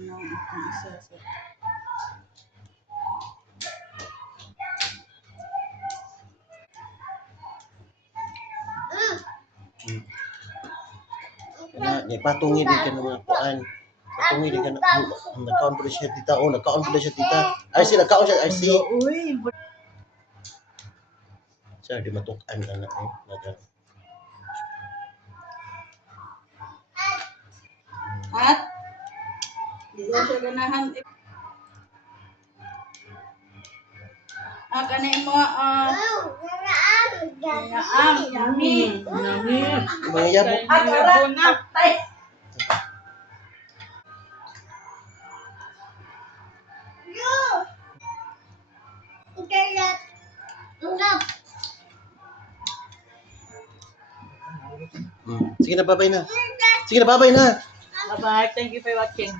Ano ang isa sa... Kana patungi din ka ng mga kuan. Patungi din ka na nagkaon pala siya tita. Oh, nagkaon pala siya tita. Ay si nagkaon siya ay si. Uy, Sa di matukan ka na eh. Naga. at di ko siya ganahan. Kanay mo, yummy. Yummy. Mga yabo. Ara, tay. Sige na, babay na. Sige na, babay na. Bye-bye. Thank you for watching.